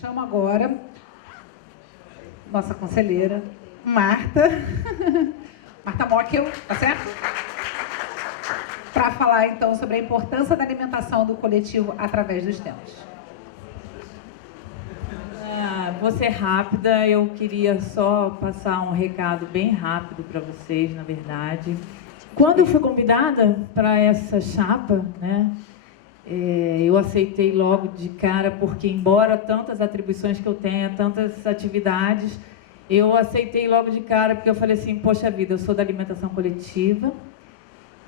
Chamo agora nossa conselheira, Marta Mockel, tá certo? Para falar, então, sobre a importância da alimentação do coletivo através dos temas. Vou ser rápida, eu queria só passar um recado bem rápido para vocês, na verdade. Quando eu fui convidada para essa chapa, né, eu aceitei logo de cara, porque embora tantas atribuições que eu tenha, tantas atividades, eu aceitei logo de cara, porque eu falei assim, poxa vida, eu sou da alimentação coletiva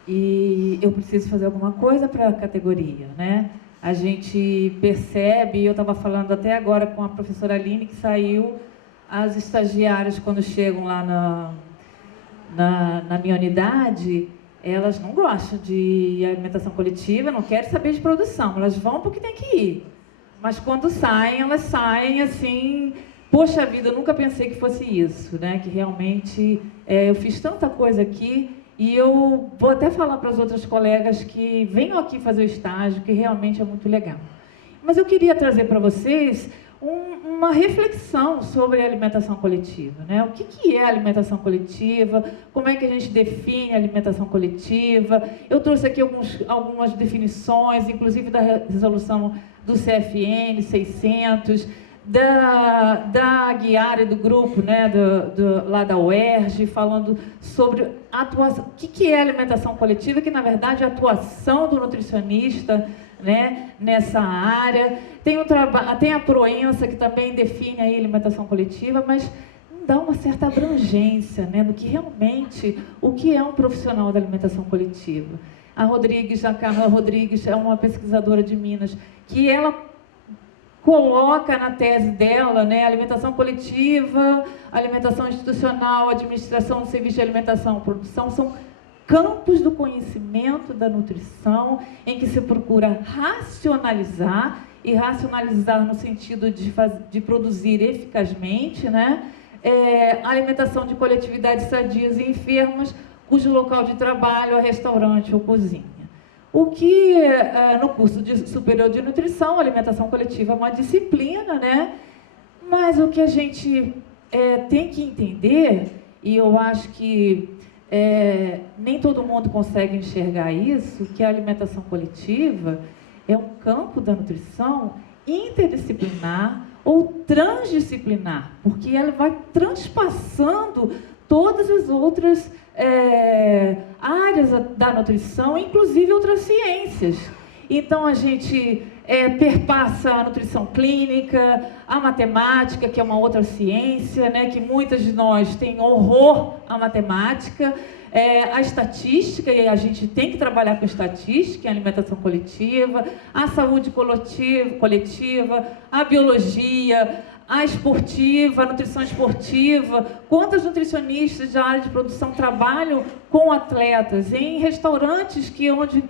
e eu preciso fazer alguma coisa para a categoria, né? A gente percebe, eu estava falando até agora com a professora Aline, que saiu, as estagiárias quando chegam lá na minha unidade, elas não gostam de alimentação coletiva, não querem saber de produção, elas vão porque tem que ir. Mas quando saem, elas saem assim, poxa vida, eu nunca pensei que fosse isso, né? Que realmente eu fiz tanta coisa aqui e eu vou até falar para as outras colegas que venham aqui fazer o estágio, que realmente é muito legal. Mas eu queria trazer para vocês uma reflexão sobre a alimentação coletiva, né? O que é alimentação coletiva? Como é que a gente define a alimentação coletiva? Eu trouxe aqui algumas definições, inclusive da resolução do CFN 600, da guiária do grupo, né, lá da UERJ, falando sobre atuação. O que é alimentação coletiva? Que, na verdade, é a atuação do nutricionista, né, nessa área. Tem a Proença, que também define a alimentação coletiva, mas não dá uma certa abrangência, né, do que realmente, o que é um profissional da alimentação coletiva. A Carla Rodrigues, é uma pesquisadora de Minas, que ela coloca na tese dela, né, alimentação coletiva, alimentação institucional, administração do serviço de alimentação, produção, são campos do conhecimento da nutrição em que se procura racionalizar, e racionalizar no sentido de produzir eficazmente, né, a alimentação de coletividades sadias e enfermas, cujo local de trabalho é restaurante ou cozinha. O que, no curso superior de nutrição, alimentação coletiva é uma disciplina, né? Mas o que a gente tem que entender, e eu acho que nem todo mundo consegue enxergar isso, que a alimentação coletiva é um campo da nutrição interdisciplinar ou transdisciplinar, porque ela vai transpassando todas as outras áreas da nutrição, inclusive outras ciências. Então, a gente perpassa a nutrição clínica, a matemática, que é uma outra ciência, né, que muitas de nós têm horror à matemática, a estatística, e a gente tem que trabalhar com estatística, a alimentação coletiva, a saúde coletiva, a biologia, a esportiva, a nutrição esportiva. Quantos nutricionistas da área de produção trabalham com atletas em restaurantes onde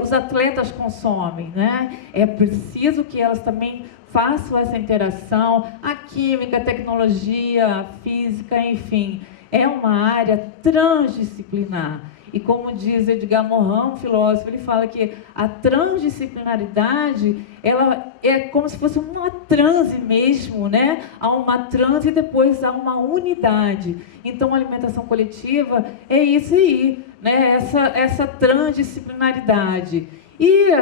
os atletas consomem, né? É preciso que elas também façam essa interação, a química, a tecnologia, a física, enfim. É uma área transdisciplinar. E como diz Edgar Morin, um filósofo, ele fala que a transdisciplinaridade, ela é como se fosse uma transe mesmo, né? Há uma transe e depois há uma unidade. Então, a alimentação coletiva é isso aí, né? Essa transdisciplinaridade. E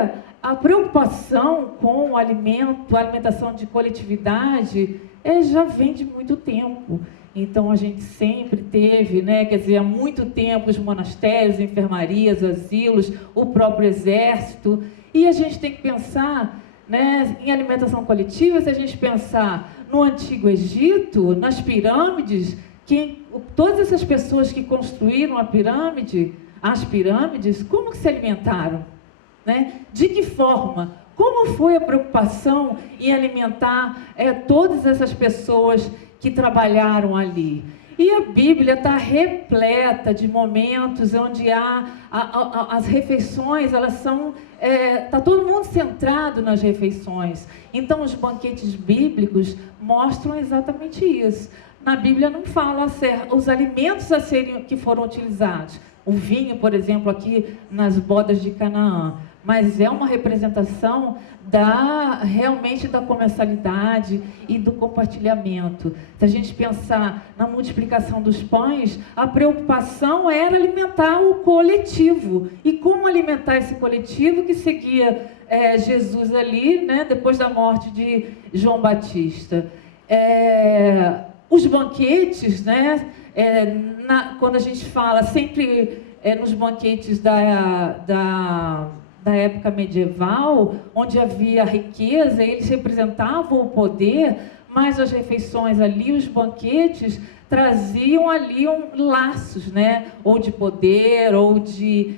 a preocupação com o alimento, a alimentação de coletividade, já vem de muito tempo. Então, a gente sempre teve, né, quer dizer, há muito tempo, os monastérios, enfermarias, asilos, o próprio exército. E a gente tem que pensar, né, em alimentação coletiva, se a gente pensar no Antigo Egito, nas pirâmides, todas essas pessoas que construíram as pirâmides, como que se alimentaram? Né? De que forma? Como foi a preocupação em alimentar todas essas pessoas que trabalharam ali? E a Bíblia está repleta de momentos onde as refeições, elas são... Está todo mundo centrado nas refeições. Então, os banquetes bíblicos mostram exatamente isso. Na Bíblia não fala os alimentos que foram utilizados. O vinho, por exemplo, aqui nas bodas de Canaã. mas é uma representação realmente da comensalidade e do compartilhamento. Se a gente pensar na multiplicação dos pães, a preocupação era alimentar o coletivo. E como alimentar esse coletivo que seguia Jesus ali, né, depois da morte de João Batista? Os banquetes, né, quando a gente fala sempre nos banquetes da época medieval, onde havia riqueza, eles representavam o poder, mas as refeições ali, os banquetes, traziam ali laços, né? Ou de poder, ou de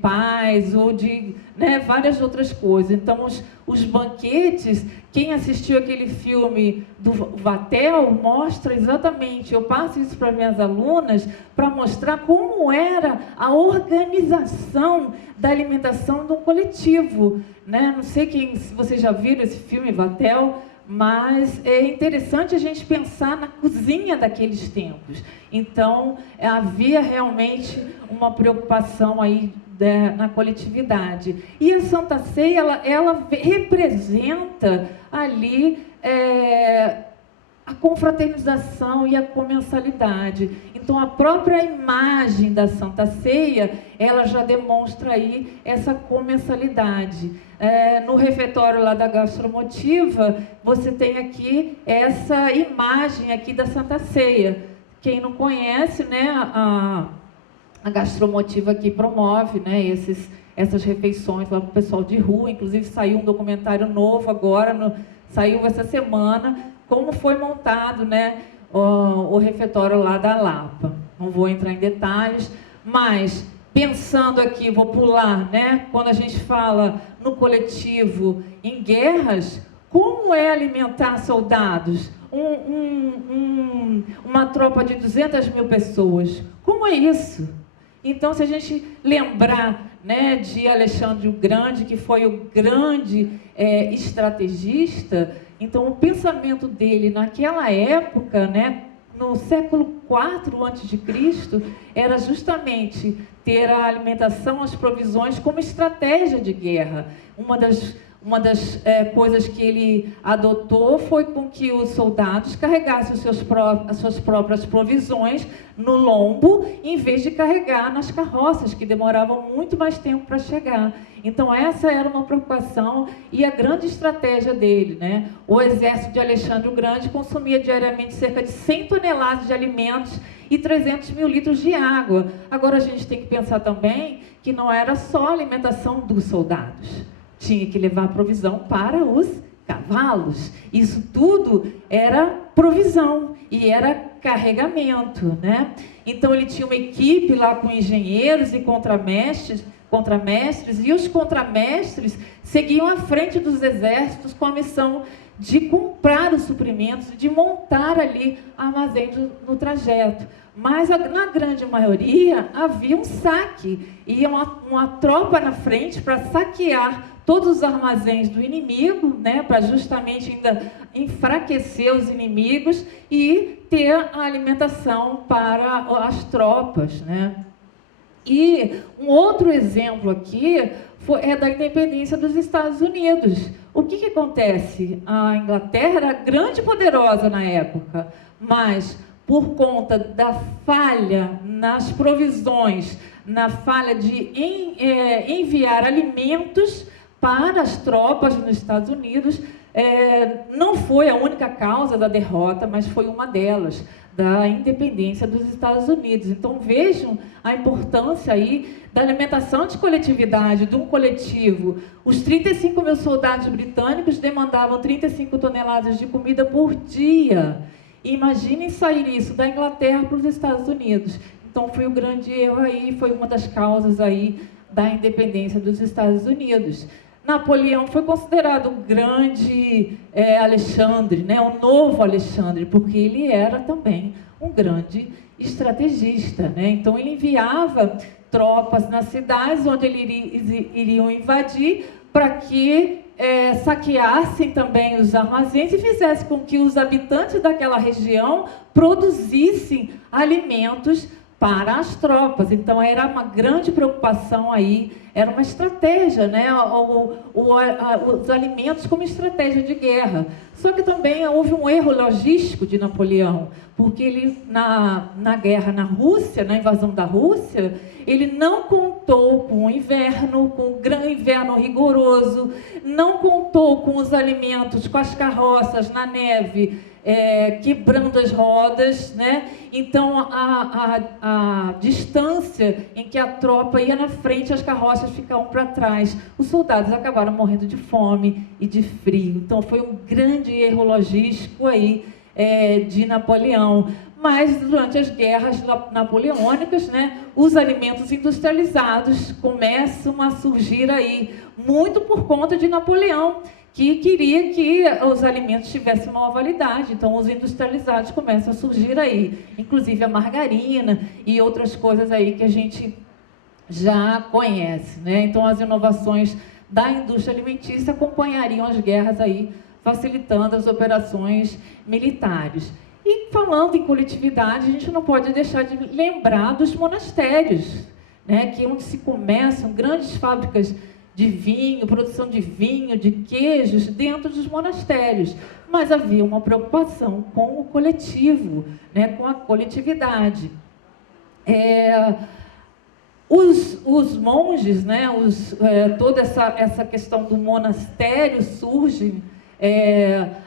paz, ou de, né, várias outras coisas. Então, os banquetes, quem assistiu aquele filme do Vatel, mostra exatamente, eu passo isso para minhas alunas, para mostrar como era a organização da alimentação de um coletivo, né? Não sei se vocês já viram esse filme, Vatel, mas é interessante a gente pensar na cozinha daqueles tempos. Então, havia realmente uma preocupação aí na coletividade. E a Santa Ceia, ela representa ali a confraternização e a comensalidade. Então, a própria imagem da Santa Ceia, ela já demonstra aí essa comensalidade. No refeitório lá da Gastromotiva, você tem aqui essa imagem aqui da Santa Ceia. Quem não conhece, né, a Gastromotiva aqui promove, né, essas refeições lá para o pessoal de rua. Inclusive, saiu um documentário novo agora, saiu essa semana, como foi montado, né, o refeitório lá da Lapa. Não vou entrar em detalhes, mas pensando aqui, vou pular, né, quando a gente fala no coletivo em guerras, como é alimentar soldados? Uma tropa de 200 mil pessoas. Como é isso? Então, se a gente lembrar, né, de Alexandre o Grande, que foi o grande estrategista, então o pensamento dele naquela época, né, no século IV a.C., era justamente ter a alimentação, as provisões como estratégia de guerra. Uma das coisas que ele adotou foi com que os soldados carregassem as suas próprias provisões no lombo, em vez de carregar nas carroças, que demoravam muito mais tempo para chegar. Então, essa era uma preocupação e a grande estratégia dele, né? O exército de Alexandre o Grande consumia diariamente cerca de 100 toneladas de alimentos e 300 mil litros de água. Agora, a gente tem que pensar também que não era só a alimentação dos soldados. Tinha que levar provisão para os cavalos. Isso tudo era provisão e era carregamento, né? Então, ele tinha uma equipe lá com engenheiros e contramestres, e os contramestres seguiam à frente dos exércitos com a missão de comprar os suprimentos, de montar ali armazéns no trajeto. Mas, na grande maioria, havia um saque. Ia uma tropa na frente para saquear todos os armazéns do inimigo, né, para justamente ainda enfraquecer os inimigos e ter a alimentação para as tropas, né? E um outro exemplo aqui é da independência dos Estados Unidos. O que acontece? A Inglaterra era grande e poderosa na época, mas por conta da falha nas provisões, na falha de enviar alimentos para as tropas nos Estados Unidos, não foi a única causa da derrota, mas foi uma delas, da independência dos Estados Unidos. Então, vejam a importância aí da alimentação de coletividade, de um coletivo. Os 35 mil soldados britânicos demandavam 35 toneladas de comida por dia. Imaginem sair isso da Inglaterra para os Estados Unidos. Então, foi um grande erro aí, foi uma das causas aí da independência dos Estados Unidos. Napoleão foi considerado o grande Alexandre, né? O novo Alexandre, porque ele era também um grande estrategista, né? Então, ele enviava tropas nas cidades onde eles iriam invadir para que saqueassem também os armazéns e fizessem com que os habitantes daquela região produzissem alimentos para as tropas. Então, era uma grande preocupação aí, era uma estratégia, né? Os alimentos como estratégia de guerra. Só que também houve um erro logístico de Napoleão, porque ele, na guerra na Rússia, na invasão da Rússia, ele não contou com o inverno, com o grande inverno rigoroso, não contou com os alimentos, com as carroças na neve, quebrando as rodas, né? Então a distância em que a tropa ia na frente, as carroças ficavam para trás. Os soldados acabaram morrendo de fome e de frio. Então foi um grande erro logístico aí de Napoleão. Mas durante as guerras napoleônicas, né, os alimentos industrializados começam a surgir aí, muito por conta de Napoleão, que queria que os alimentos tivessem uma validade. Então, os industrializados começam a surgir aí, inclusive a margarina e outras coisas aí que a gente já conhece, né? Então, as inovações da indústria alimentícia acompanhariam as guerras aí, facilitando as operações militares. E falando em coletividade, a gente não pode deixar de lembrar dos monastérios, né? Que é onde se começam grandes fábricas de vinho, produção de vinho, de queijos, dentro dos monastérios. Mas havia uma preocupação com o coletivo, né, com a coletividade. Os monges, né, toda essa questão do monastério surge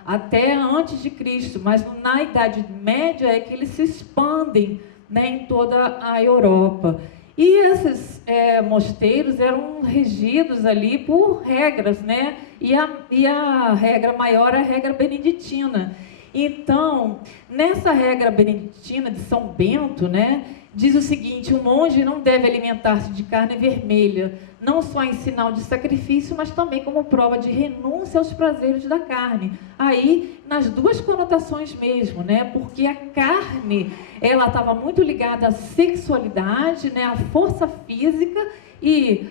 até antes de Cristo, mas na Idade Média é que eles se expandem, né, em toda a Europa. E esses mosteiros eram regidos ali por regras, né? E a regra maior é a regra beneditina. Então, nessa regra beneditina de São Bento, né, diz o seguinte: o monge não deve alimentar-se de carne vermelha, não só em sinal de sacrifício, mas também como prova de renúncia aos prazeres da carne. Aí, nas duas conotações mesmo, né? Porque a carne, ela estava muito ligada à sexualidade, né? À força física, e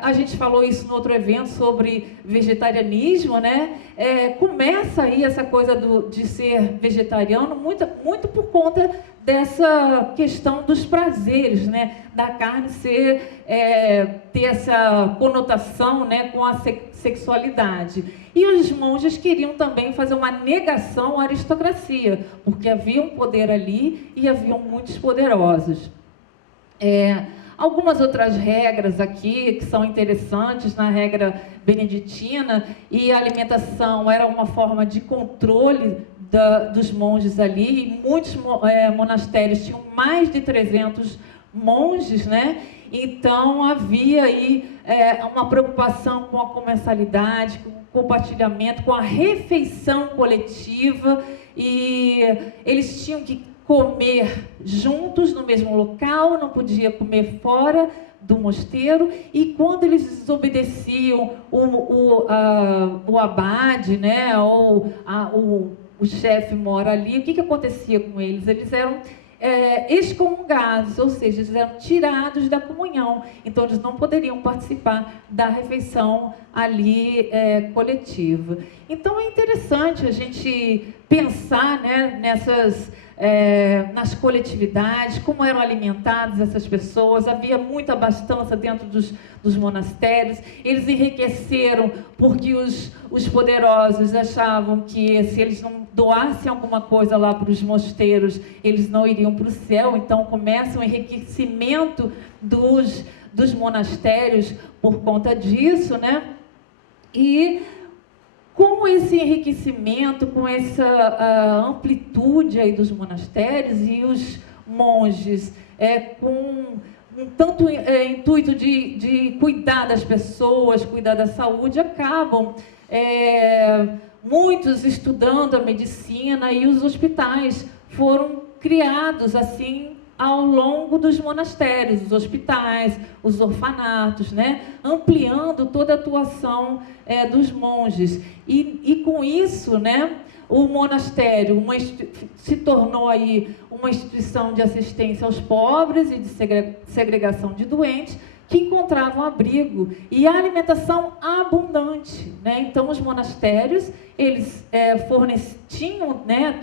a gente falou isso no outro evento sobre vegetarianismo, né? Começa aí essa coisa de ser vegetariano muito por conta dessa questão dos prazeres, né? Da carne ter essa conotação, né, com a sexualidade. E os monges queriam também fazer uma negação à aristocracia, porque havia um poder ali e haviam muitos poderosos. Algumas outras regras aqui que são interessantes na regra beneditina, e a alimentação era uma forma de controle dos monges ali, e muitos monastérios tinham mais de 300 monges, né? Então havia aí uma preocupação com a comensalidade, com o compartilhamento, com a refeição coletiva, e eles tinham que comer juntos no mesmo local, não podia comer fora do mosteiro. E quando eles desobedeciam o abade, né, ou o chefe mora ali, o que acontecia com eles? Eles eram excomungados, ou seja, eles eram tirados da comunhão. Então, eles não poderiam participar da refeição ali coletiva. Então, é interessante a gente pensar, né, nas coletividades, como eram alimentadas essas pessoas. Havia muita abastança dentro dos monastérios. Eles enriqueceram porque os poderosos achavam que se eles não doassem alguma coisa lá para os mosteiros, eles não iriam para o céu. Então começa o enriquecimento dos monastérios por conta disso, né? E com esse enriquecimento, com essa amplitude aí dos monastérios, e os monges com tanto intuito de cuidar das pessoas, cuidar da saúde, acabam muitos estudando a medicina, e os hospitais foram criados assim ao longo dos monastérios, os hospitais, os orfanatos, né? Ampliando toda a atuação dos monges. E com isso, né, o monastério se tornou aí uma instituição de assistência aos pobres e de segregação de doentes, que encontravam abrigo e a alimentação abundante, né? Então, os monastérios, eles tinham, né,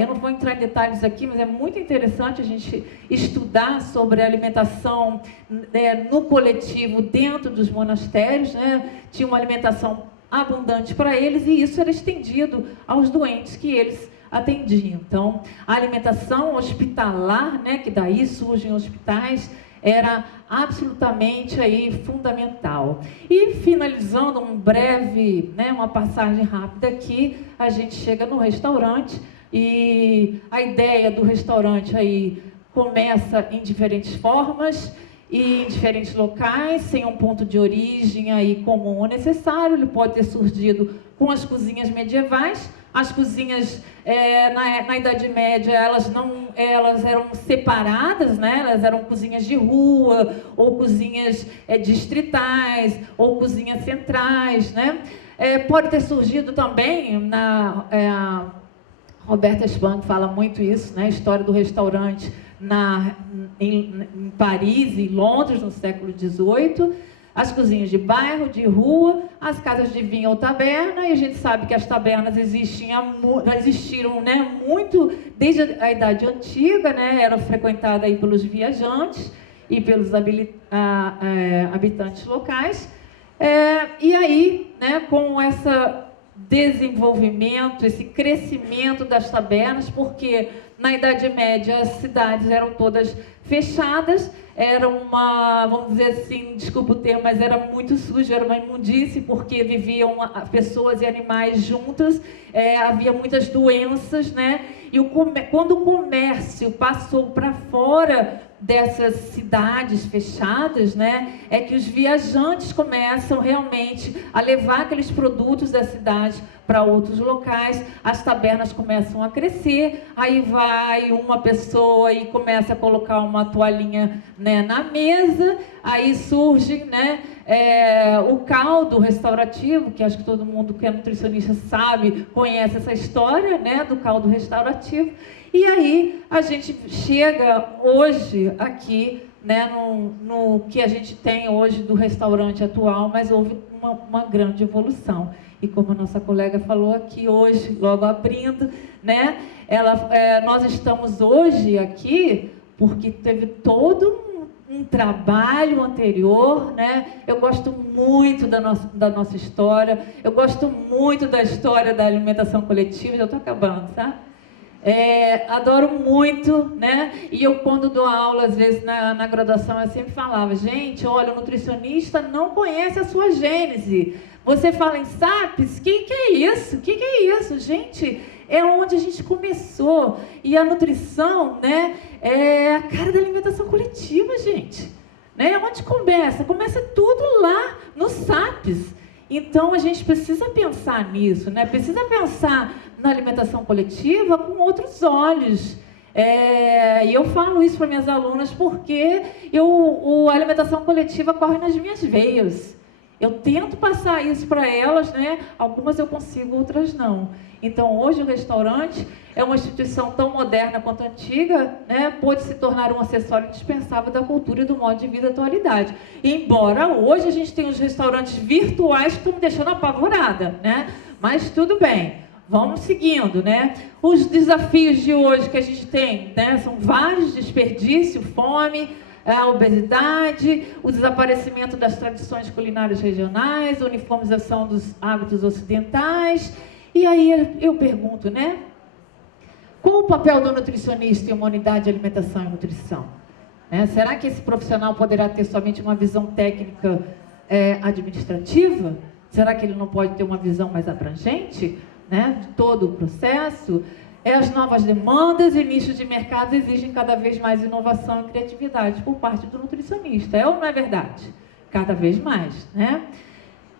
eu não vou entrar em detalhes aqui, mas é muito interessante a gente estudar sobre a alimentação, né, no coletivo dentro dos monastérios, né? Tinha uma alimentação abundante para eles e isso era estendido aos doentes que eles atendiam. Então, a alimentação hospitalar, né, que daí surgem hospitais, era absolutamente aí fundamental. E finalizando uma passagem rápida aqui, a gente chega no restaurante e a ideia do restaurante aí começa em diferentes formas e em diferentes locais, sem um ponto de origem aí comum ou necessário. Ele pode ter surgido com as cozinhas medievais. As cozinhas, na Idade Média, elas eram separadas, né? Elas eram cozinhas de rua, ou cozinhas distritais, ou cozinhas centrais, né? Pode ter surgido também, a Roberta Spang fala muito isso, né? A história do restaurante em Paris e Londres, no século XVIII. As cozinhas de bairro, de rua, as casas de vinho ou taberna, e a gente sabe que as tabernas existiram, né, muito desde a Idade Antiga, né, eram frequentadas aí pelos viajantes e pelos habitantes locais. E aí, né, com esse desenvolvimento, esse crescimento das tabernas, porque na Idade Média as cidades eram todas fechadas, era vamos dizer assim, desculpa o termo, mas era muito sujo, era uma imundície, porque viviam pessoas e animais juntas, havia muitas doenças, né? E quando o comércio passou para fora dessas cidades fechadas, né, é que os viajantes começam realmente a levar aqueles produtos da cidade para outros locais, as tabernas começam a crescer, aí vai uma pessoa e começa a colocar uma toalhinha, né, na mesa, aí surge, né, o caldo restaurativo, que acho que todo mundo que é nutricionista sabe, conhece essa história, né, do caldo restaurativo. E aí a gente chega hoje aqui, né, no que a gente tem hoje do restaurante atual, mas houve uma grande evolução. E como a nossa colega falou aqui hoje, logo abrindo, né, nós estamos hoje aqui porque teve todo um trabalho anterior, né? Eu gosto muito da nossa história, eu gosto muito da história da alimentação coletiva, já estou acabando, tá? Adoro muito, né? E eu, quando dou aula, às vezes na graduação, eu sempre falava, gente, olha, o nutricionista não conhece a sua gênese. Você fala em SAPs, o que é isso? O que é isso? Gente, é onde a gente começou. E a nutrição, né, é a cara da alimentação coletiva, gente. Né? Onde começa? Começa tudo lá, no SAPs. Então, a gente precisa pensar nisso, né? Precisa pensar na alimentação coletiva com outros olhos. E eu falo isso para minhas alunas porque a alimentação coletiva corre nas minhas veias. Eu tento passar isso para elas, né? Algumas eu consigo, outras não. Então, hoje o restaurante é uma instituição tão moderna quanto antiga, né? Pode se tornar um acessório indispensável da cultura e do modo de vida da atualidade. Embora hoje a gente tenha os restaurantes virtuais que estão me deixando apavorada, né? Mas tudo bem, vamos seguindo, né? Os desafios de hoje que a gente tem, né? São vários: desperdício, fome, a obesidade, o desaparecimento das tradições culinárias regionais, a uniformização dos hábitos ocidentais. E aí eu pergunto, né? Qual o papel do nutricionista em uma unidade de alimentação e nutrição? Será que esse profissional poderá ter somente uma visão técnica administrativa? Será que ele não pode ter uma visão mais abrangente, né, de todo o processo? As novas demandas e nichos de mercado exigem cada vez mais inovação e criatividade por parte do nutricionista. É ou não é verdade? Cada vez mais, né?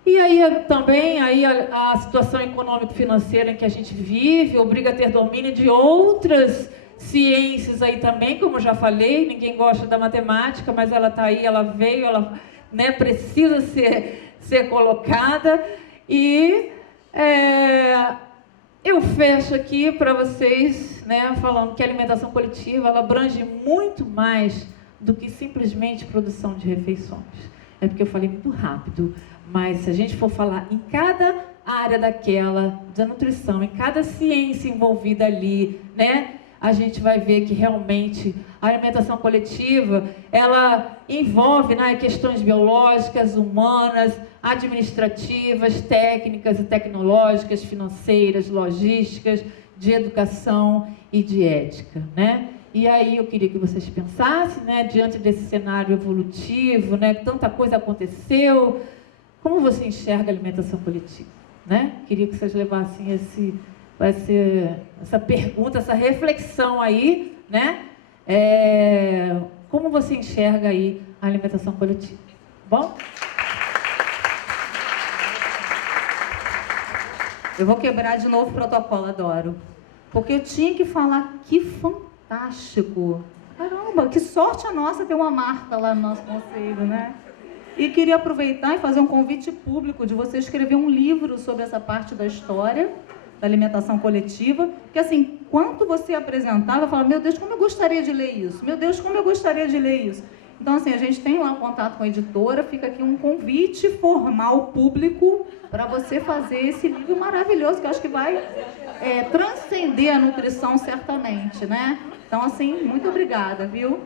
E aí também a situação econômico-financeira em que a gente vive obriga a ter domínio de outras ciências aí também, como eu já falei. Ninguém gosta da matemática, mas ela está aí, ela veio, ela, né, precisa ser colocada. E eu fecho aqui para vocês, né, falando que a alimentação coletiva ela abrange muito mais do que simplesmente produção de refeições. É porque eu falei muito rápido, mas se a gente for falar em cada área daquela, da nutrição, em cada ciência envolvida ali, né? A gente vai ver que realmente a alimentação coletiva, ela envolve, né, questões biológicas, humanas, administrativas, técnicas e tecnológicas, financeiras, logísticas, de educação e de ética, né? E aí eu queria que vocês pensassem, né, diante desse cenário evolutivo, né, que tanta coisa aconteceu, como você enxerga a alimentação coletiva, né? Queria que vocês levassem essa pergunta, essa reflexão aí, né? Como você enxerga aí a alimentação coletiva? Bom? Eu vou quebrar de novo o protocolo, adoro. Porque eu tinha que falar, que fantástico. Caramba, que sorte a nossa ter uma Marta lá no nosso conselho, né? E queria aproveitar e fazer um convite público de você escrever um livro sobre essa parte da história da alimentação coletiva, que assim, quanto você apresentava, eu falava, meu Deus, como eu gostaria de ler isso, meu Deus, como eu gostaria de ler isso. Então, assim, a gente tem lá um contato com a editora, fica aqui um convite formal público para você fazer esse livro maravilhoso, que eu acho que vai transcender a nutrição certamente, né? Então, assim, muito obrigada, viu?